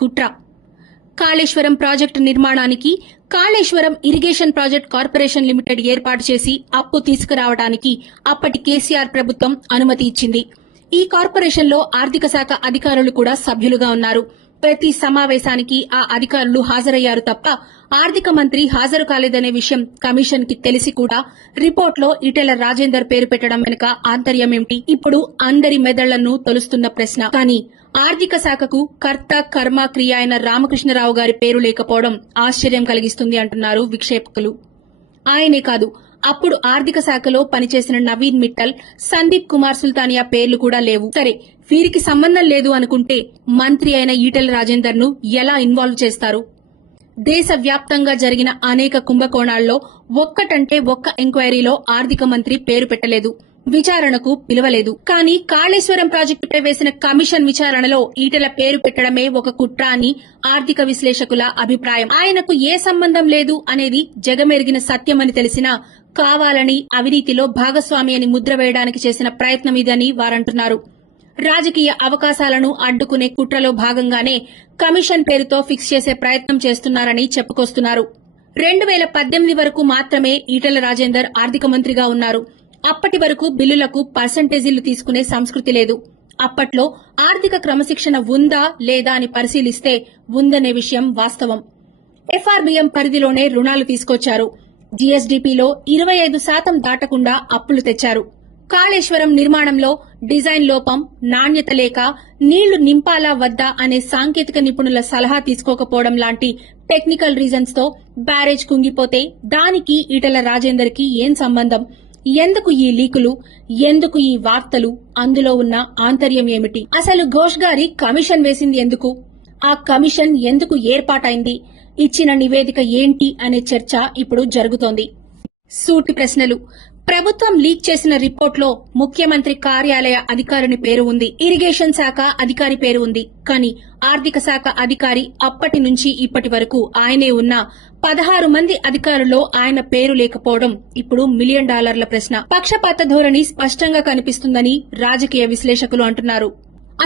కుట్ర. కాళేశ్వరం ప్రాజెక్టు నిర్మాణానికి Kaleshwaram irrigation project corporation limited ఏర్పాటు చేసి అప్పు తీసుకురావడానికి అప్పటి కేసీఆర్ ప్రభుత్వం అనుమతి ఇచ్చింది. ఈ కార్పొరేషన్లో ఆర్థిక శాఖ అధికారులు కూడా సభ్యులుగా ఉన్నారు. ప్రతి సమావేశానికి ఆ అధికారులు హాజరయ్యారు తప్ప ఆర్థిక మంత్రి హాజరు కాలేదనే విషయం కమిషన్ కి తెలిసి కూడా రిపోర్టులో ఈటెల రాజేందర్ పేరు పెట్టడం వెనుక ఆంతర్యమేమిటి? ఇప్పుడు అందరి మెదళ్లను తొలుస్తున్న ప్రశ్న. కానీ ఆర్థిక శాఖకు కర్త కర్మ క్రియ అయిన రామకృష్ణరావు గారి పేరు లేకపోవడం ఆశ్చర్యం కలిగిస్తుంది అంటున్నారు విక్షేపకులు. ఆయనే కాదు, అప్పుడు ఆర్థిక శాఖలో పనిచేసిన నవీన్ మిట్టల్, సందీప్ కుమార్ సుల్తానియా పేర్లు కూడా లేవు. సరే, వీరికి సంబంధం లేదు అనుకుంటే మంత్రి అయిన ఈటెల రాజేందర్ ను ఎలా ఇన్వాల్వ్ చేస్తారు? దేశవ్యాప్తంగా జరిగిన అనేక కుంభకోణాల్లో ఒక్కటంటే ఒక్క ఎంక్వైరీలో ఆర్థిక మంత్రి పేరు పెట్టలేదు, విచారణకు పిలవలేదు. కానీ కాళేశ్వరం ప్రాజెక్టుపై వేసిన కమిషన్ విచారణలో ఈటెల పేరు పెట్టడమే ఒక కుట్ర అని ఆర్థిక విశ్లేషకుల అభిప్రాయం. ఆయనకు ఏ సంబంధం లేదు అనేది జగమెరిగిన సత్యమని తెలిసినా కావాలని అవినీతిలో భాగస్వామి అని ముద్ర వేయడానికి చేసిన ప్రయత్నం ఇదని వారంటున్నారు. రాజకీయ అవకాశాలను అడ్డుకునే కుట్రలో భాగంగానే కమిషన్ పేరుతో ఫిక్స్ చేసే ప్రయత్నం చేస్తున్నారని చెప్పుకొస్తున్నారు. 2018 వరకు మాత్రమే ఈటెల రాజేందర్ ఆర్థిక మంత్రిగా ఉన్నారు. అప్పటి వరకు బిల్లులకు పర్సంటేజీలు తీసుకునే సంస్కృతి లేదు. అప్పట్లో ఆర్థిక క్రమశిక్షణ ఉందా లేదా అని పరిశీలిస్తే ఉందనే విషయం వాస్తవం. ఎఫ్ఆర్బీఎం పరిధిలోనే రుణాలు తీసుకొచ్చారు. జీఎస్డీపీలో 25% దాటకుండా అప్పులు తెచ్చారు. కాళేశ్వరం నిర్మాణంలో డిజైన్ లోపం, నాణ్యత లేక నీళ్లు నింపాలా వద్దా అనే సాంకేతిక నిపుణుల సలహా తీసుకోకపోవడం లాంటి టెక్నికల్ రీజన్స్ తో బ్యారేజ్ కుంగిపోతే దానికి ఈటెల రాజేందర్ కి ఏం సంబంధం? ఎందుకు ఈ లీకులు? ఎందుకు ఈ వార్తలు? అందులో ఉన్న ఆంతర్యం ఏమిటి? అసలు ఘోష్ గారి కమిషన్ వేసింది ఎందుకు? ఆ కమిషన్ ఎందుకు ఏర్పాటైంది? ఇచ్చిన నివేదిక ఏంటి అనే చర్చ ఇప్పుడు జరుగుతోంది. సూటి ప్రశ్నలు. ప్రభుత్వం లీక్ చేసిన రిపోర్టులో ముఖ్యమంత్రి కార్యాలయ అధికారిని పేరు ఉంది, ఇరిగేషన్ శాఖ అధికారి పేరు ఉంది. కానీ ఆర్థిక శాఖ అధికారి అప్పటి నుంచి ఇప్పటి వరకు ఆయనే ఉన్న 16 మంది అధికారుల్లో ఆయన పేరు లేకపోవడం ఇప్పుడు $1 మిలియన్ ప్రశ్న. పక్షపాత ధోరణి స్పష్టంగా కనిపిస్తుందని రాజకీయ విశ్లేషకులు అంటున్నారు.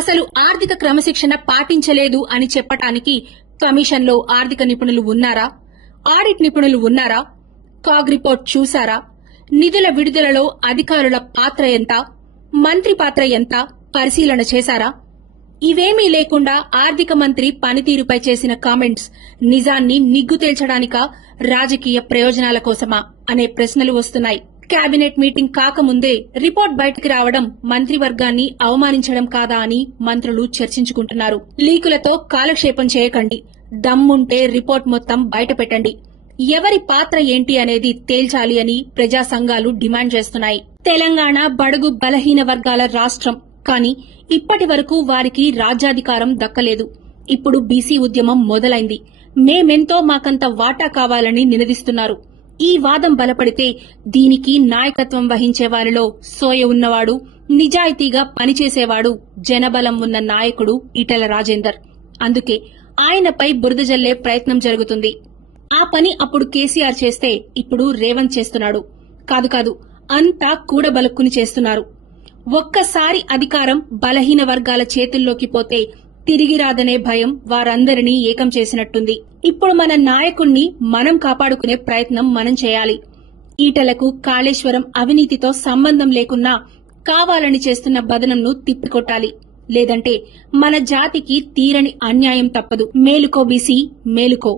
అసలు ఆర్థిక క్రమశిక్షణ పాటించలేదు అని చెప్పటానికి కమిషన్లో ఆర్థిక నిపుణులు ఉన్నారా? ఆడిట్ నిపుణులు ఉన్నారా? కాగ్ రిపోర్ట్ చూశారా? నిధుల విడుదలలో అధికారుల పాత్ర ఎంత? మంత్రి పాత్ర ఎంత? పరిశీలన చేశారా? ఇవేమీ లేకుండా ఆర్థిక మంత్రి పనితీరుపై చేసిన కామెంట్స్ నిజాన్ని నిగ్గు తేల్చడానికా, రాజకీయ ప్రయోజనాల కోసమా అనే ప్రశ్నలు వస్తున్నాయి. కేబినెట్ మీటింగ్ కాకముందే రిపోర్ట్ బయటకు రావడం మంత్రివర్గాన్ని అవమానించడం కాదా అని మంత్రులు చర్చించుకుంటున్నారు. లీకులతో కాలక్షేపం చేయకండి, దమ్ముంటే రిపోర్ట్ మొత్తం బయటపెట్టండి, ఎవరి పాత్ర ఏంటి అనేది తేల్చాలి అని ప్రజా సంఘాలు డిమాండ్ చేస్తున్నాయి. తెలంగాణ బడుగు బలహీన వర్గాల రాష్ట్రం, కానీ ఇప్పటి వరకు వారికి రాజ్యాధికారం దక్కలేదు. ఇప్పుడు బీసీ ఉద్యమం మొదలైంది. మేమెంతో మాకంత వాటా కావాలని నినదిస్తున్నారు. ఈ వాదం బలపడితే దీనికి నాయకత్వం వహించే వారిలో సోయ ఉన్నవాడు, నిజాయితీగా పనిచేసేవాడు, జనబలం ఉన్న నాయకుడు ఈటెల రాజేందర్. అందుకే ఆయనపై బురద జల్లే ప్రయత్నం జరుగుతుంది. ఆ పని అప్పుడు కేసీఆర్ చేస్తే ఇప్పుడు రేవంత్ చేస్తున్నాడు. కాదు, అంతా కూడబలుక్కుని చేస్తున్నారు. ఒక్కసారి అధికారం బలహీన వర్గాల చేతుల్లోకి పోతే తిరిగి రాదనే భయం వారందరినీ ఏకం చేసినట్టుంది. ఇప్పుడు మన నాయకుణ్ణి మనం కాపాడుకునే ప్రయత్నం మనం చేయాలి. ఈటెలకు కాళేశ్వరం అవినీతితో సంబంధం లేకున్నా కావాలని చేస్తున్న బదనంను తిప్పికొట్టాలి. లేదంటే మన జాతికి తీరని అన్యాయం తప్పదు. మేలుకో బీసీ, మేలుకో.